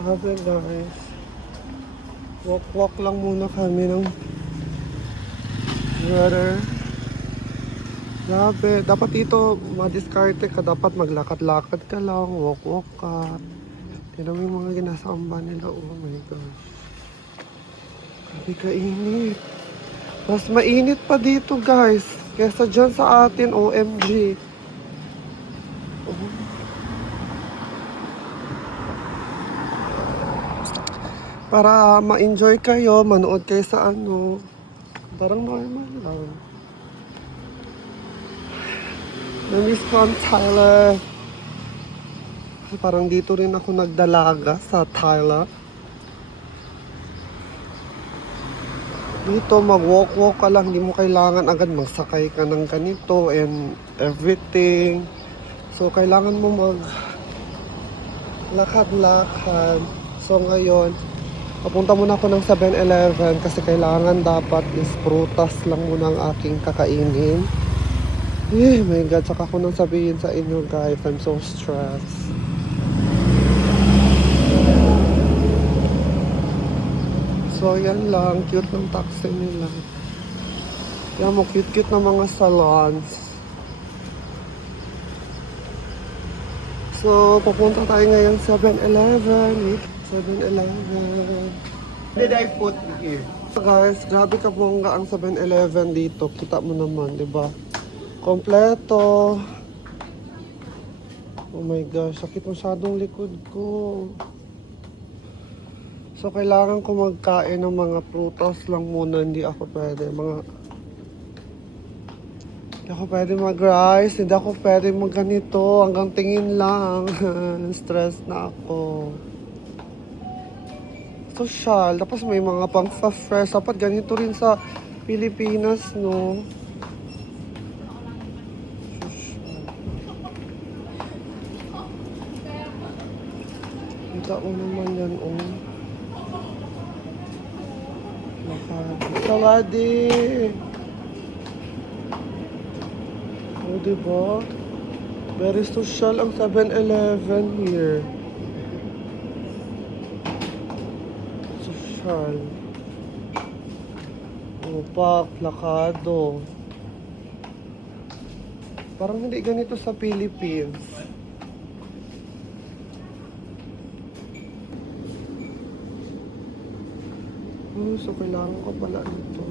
Grabe guys. Walk-walk lang muna kami ng weather. Grabe. Dapat dito madiskarte ka. Dapat maglakad-lakad ka lang. Walk-walk ka. Tignan mo yung mga ginasamba nila. Oh my gosh. Grabe kainit. Mas mainit pa dito guys. Kesa dyan sa atin. OMG. Oh. Para ma-enjoy kayo, manood kayo sa ano. Parang normal lang. Namiss ko ang Tyler. Parang dito rin ako nagdalaga sa Tyler. Dito mag-walk-walk ka lang. Hindi mo kailangan agad magsakay ka ng ganito and everything. So kailangan mo mag-lakad-lakad. So ngayon, papunta muna ako ng 7-Eleven kasi kailangan dapat is prutas lang muna ang aking kakainin. Eh, my God, saka ko nang sabihin sa inyo guys, I'm so stressed. So, yan lang, cute ng taxi nila. Yan mo, cute-cute na mga salons. So, papunta tayo ngayon 7-Eleven. 7-Eleven. Did I put here? Guys, grabe ka bongga ang 7-Eleven dito. Kita mo naman, di ba? Kompleto. Oh my gosh, sakit masyadong likod ko. So, kailangan ko magkain ng mga prutas lang muna. Hindi ako pwede. Hindi ako pwede mag-rice. Hindi ako pwede mag-ganito. Hanggang tingin lang. Stress na ako. Social. Tapos may mga pang-fresh. Dapat ganito rin sa Pilipinas, no? Kita mo naman yan, oh. Sawadi! Oh, diba? Very social ang 7-Eleven here. Social. Upak, plakado. Parang hindi ganito sa Philippines. So kailangan ko pala nito.